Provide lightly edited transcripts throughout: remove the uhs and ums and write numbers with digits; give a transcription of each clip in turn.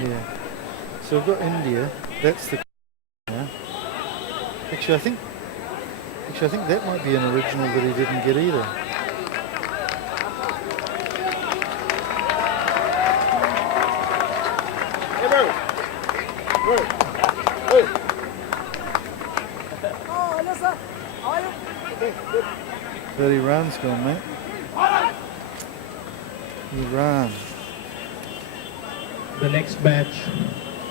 Yeah. So we've got India. That's the. Yeah. Actually, I think that might be an original that he didn't get either. Hey. 30 runs gone, mate. Iran. The next match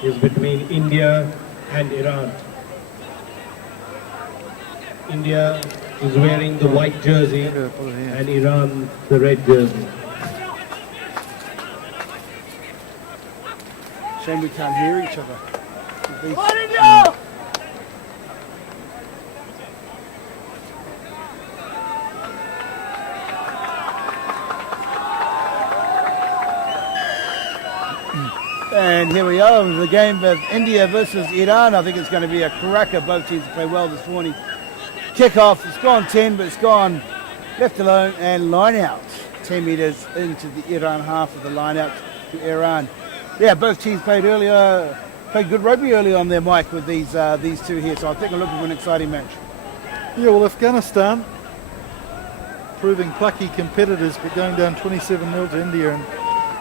is between India and Iran. India is wearing the white jersey and Iran the red jersey. Shame we can't hear each other. And here we are with the game of India versus Iran. I think it's going to be a cracker. Both teams play well this morning. Kick-off, it's gone 10, but it's gone left alone and line out. 10 metres into the Iran half of the line out to Iran. Yeah, both teams played good rugby early on there, Mike, with these two here. So I think we're looking for an exciting match. Yeah, well, Afghanistan proving plucky competitors, but going down 27-0 to India and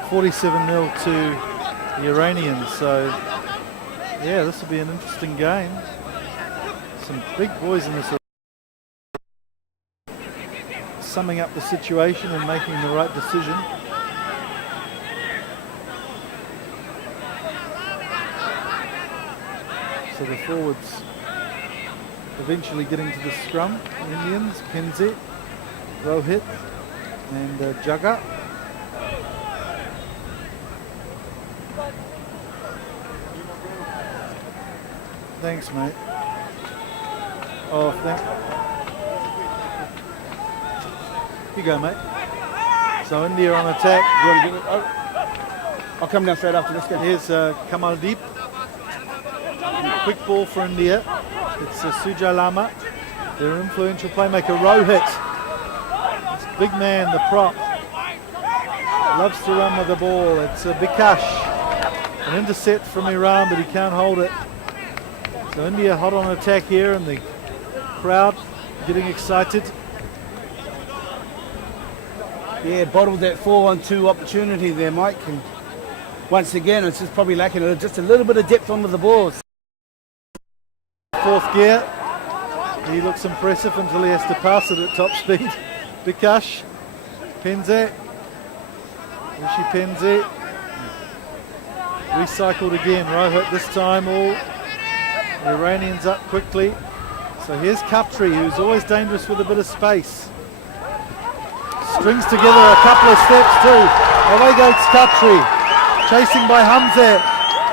47-0 to the Iranians. So, yeah, this will be an interesting game. Some big boys in this. Summing up the situation and making the right decision. So the forwards eventually getting to the scrum. Indians, Kenzie, Rohit and Jagat. Thanks, mate. Oh, you go, mate. So India on attack. I'll come down straight after this game. Here's Kamaldeep. Quick ball for India. It's Sujay Lama. Their influential playmaker Rohit. This big man, the prop. Loves to run with the ball. It's Bikash. An intercept from Iran, but he can't hold it. So India hot on attack here, and the crowd getting excited. Yeah, bottled that 4-on-2 opportunity there, Mike. And once again, it's just probably lacking just a little bit of depth onto the ball. Fourth gear. He looks impressive until he has to pass it at top speed. Bikash. Penze. Rishi Penze. Recycled again. Rohit this time. All the Iranians up quickly. So here's Khatri, who's always dangerous with a bit of space. Strings together a couple of steps too. Away goes Khatri. Chasing by Hamza.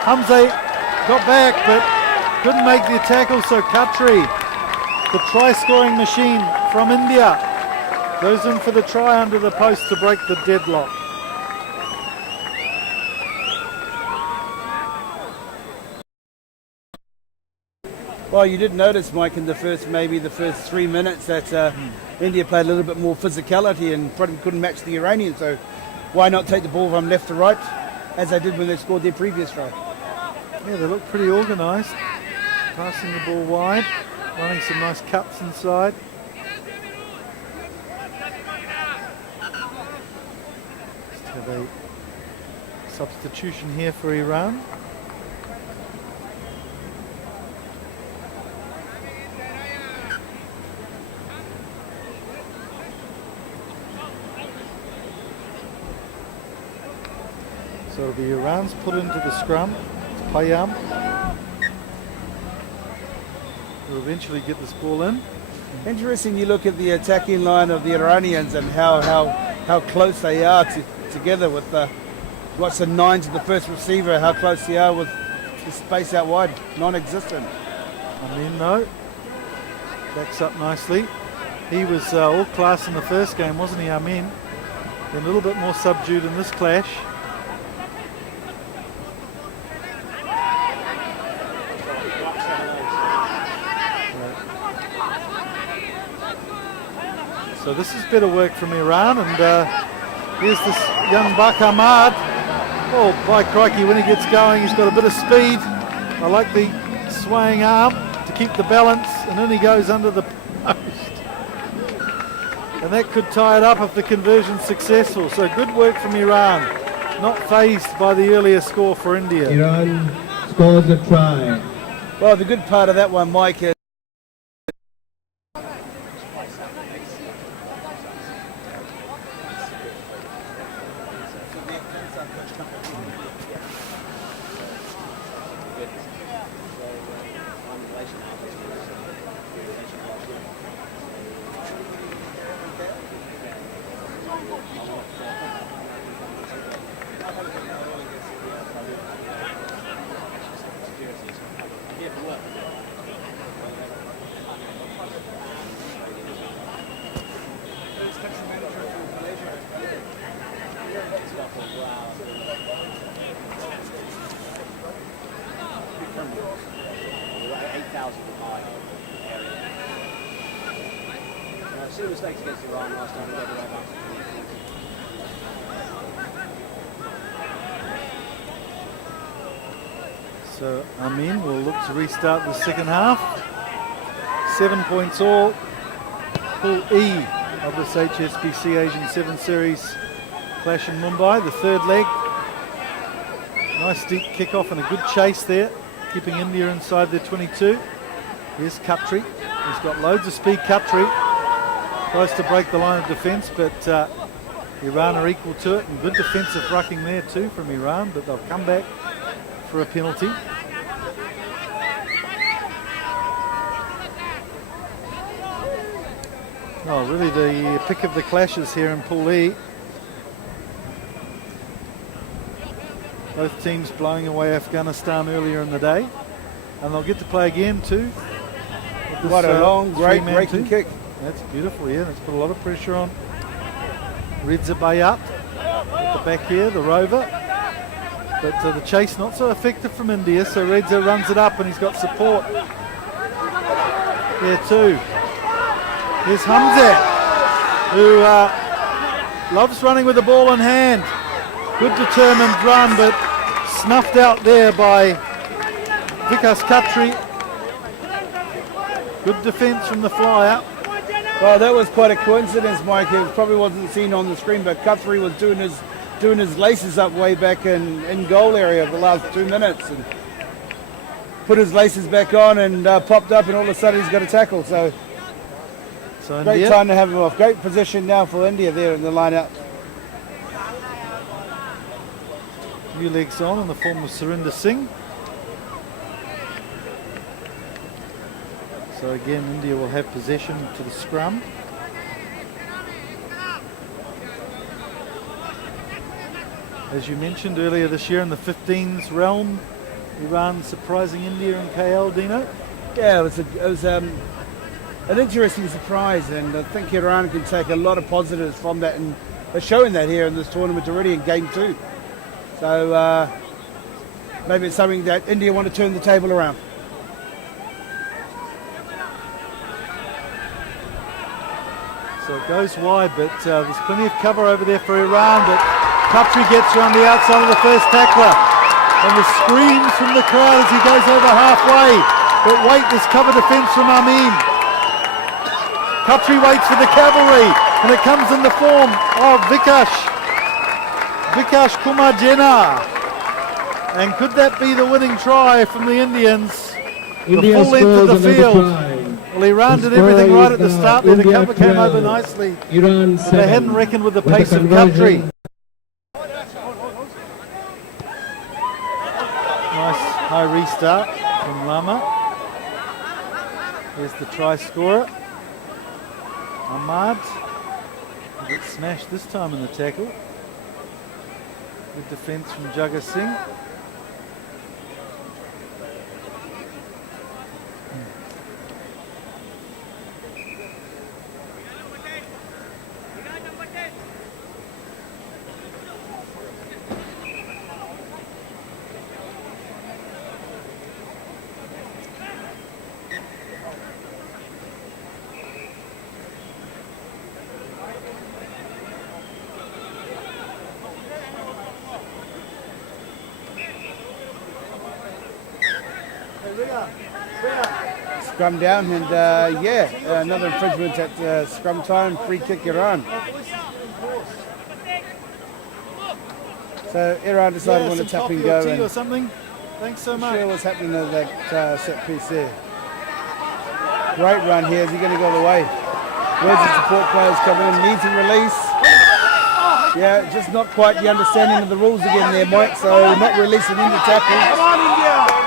Hamza got back but couldn't make the tackle, so Khatri, the try-scoring machine from India, goes in for the try under the post to break the deadlock. Well, you did notice, Mike, in the first 3 minutes that India played a little bit more physicality and probably couldn't match the Iranians. So why not take the ball from left to right, as they did when they scored their previous try? Yeah, they look pretty organised. Passing the ball wide, running some nice cuts inside. Just have a substitution here for Iran. So it'll be Iran's put into the scrum. It's Payam. We'll eventually get this ball in. Interesting, you look at the attacking line of the Iranians and how close they are together with what's the 9 to the first receiver, how close they are with the space out wide, non-existent. Amin, no. Backs up nicely. He was all class in the first game, wasn't he, Amin? A little bit more subdued in this clash. So this is better work from Iran, and here's this young Buck Ahmad Oh, by crikey, when he gets going, he's got a bit of speed. I like the swaying arm to keep the balance, and then he goes under the post. And that could tie it up if the conversion's successful. So good work from Iran. Not phased by the earlier score for India. Iran scores a try. Well, the good part of that one, Mike, is So Amin will look to restart the second half. 7 points all. Pool E of this HSBC Asian 7 Series clash in Mumbai, the third leg. Nice deep kick-off and a good chase there, keeping India inside their 22. Here's Khatri. He's got loads of speed, Khatri. Tries to break the line of defence, but Iran are equal to it. And good defensive rucking there too from Iran, but they'll come back for a penalty. Oh, really the pick of the clashes here in Pool E. Both teams blowing away Afghanistan earlier in the day. And they'll get to play again too. This, what a long, great breaking kick. That's beautiful, yeah. That's put a lot of pressure on Reza Bayat at the back here, the rover. But the chase not so effective from India, so Reza runs it up and he's got support there too. Here's Hamza, who loves running with the ball in hand. Good determined run, but snuffed out there by Vikas Khatri. Good defence from the flyer. Well, that was quite a coincidence, Mike. It probably wasn't seen on the screen, but Khatri was doing his laces up way back in goal area for the last 2 minutes, and put his laces back on and popped up, and all of a sudden he's got a tackle. So great India, time to have him off. Great position now for India there in the line-out. new legs on in the form of Surinder Singh. So again, India will have possession to the scrum. As you mentioned earlier this year in the 15s realm, Iran surprising India in KL, Dino? Yeah, it was an interesting surprise, and I think Iran can take a lot of positives from that, and they're showing that here in this tournament already in game 2. So maybe it's something that India want to turn the table around. So it goes wide, but there's plenty of cover over there for Iran, but Khatri gets around the outside of the first tackler. And the screams from the crowd as he goes over halfway. But wait, there's cover defence from Amin. Khatri waits for the cavalry, and it comes in the form of Vikash Kumar Jena. And could that be the winning try from the Indians? India the full length of the scores another field. try. Well, Iran The did everything score right is, at the start there. The India cover came over 12, nicely. Iran But they hadn't 7. reckoned with the With pace the of Khatri. conversion. Nice high restart from Lama. Here's the try scorer. Ahmad. He gets smashed this time in the tackle. Good defence from Jagger Singh. Scrum down, and another infringement at scrum time. Free kick Iran. So Iran decided on a tap and go. Or something. Thanks so much. Sure what's happening to that set piece there. Great run here. Is he going to go the way? Where's the support players coming in? Needs a release. Yeah, just not quite the understanding of the rules again there, Mike. So not releasing into tackle. Come on, India!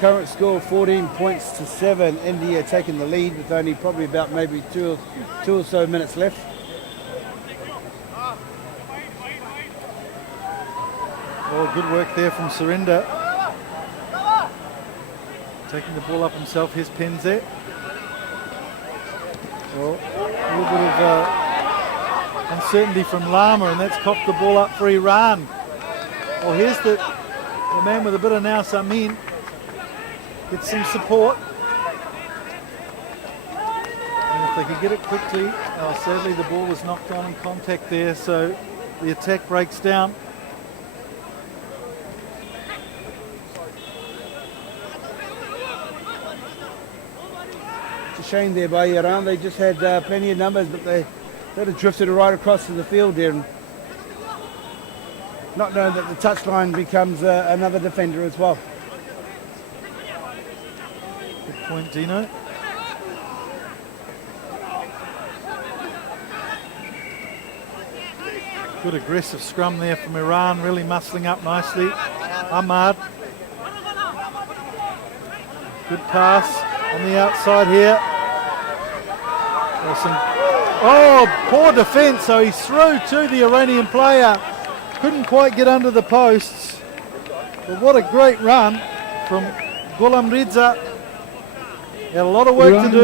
Current score 14 points to 7. India taking the lead with only probably about maybe two or so minutes left. Well, good work there from Surinder. Taking the ball up himself, his pins there. Well, a little bit of uncertainty from Lama, and that's cocked the ball up for Iran. Well, here's the man with a bit of now Samin. Get some support. And if they could get it quickly, sadly the ball was knocked on in contact there, so the attack breaks down. It's a shame there by Iran. They just had plenty of numbers, but they have drifted right across to the field there. And not knowing that the touchline becomes another defender as well. Good point, Dino. Good aggressive scrum there from Iran, really muscling up nicely. Ahmad. Good pass on the outside here. Oh, poor defence. So he's through to the Iranian player. Couldn't quite get under the posts. But what a great run from Ghulam Ridza. Had a lot of work to do.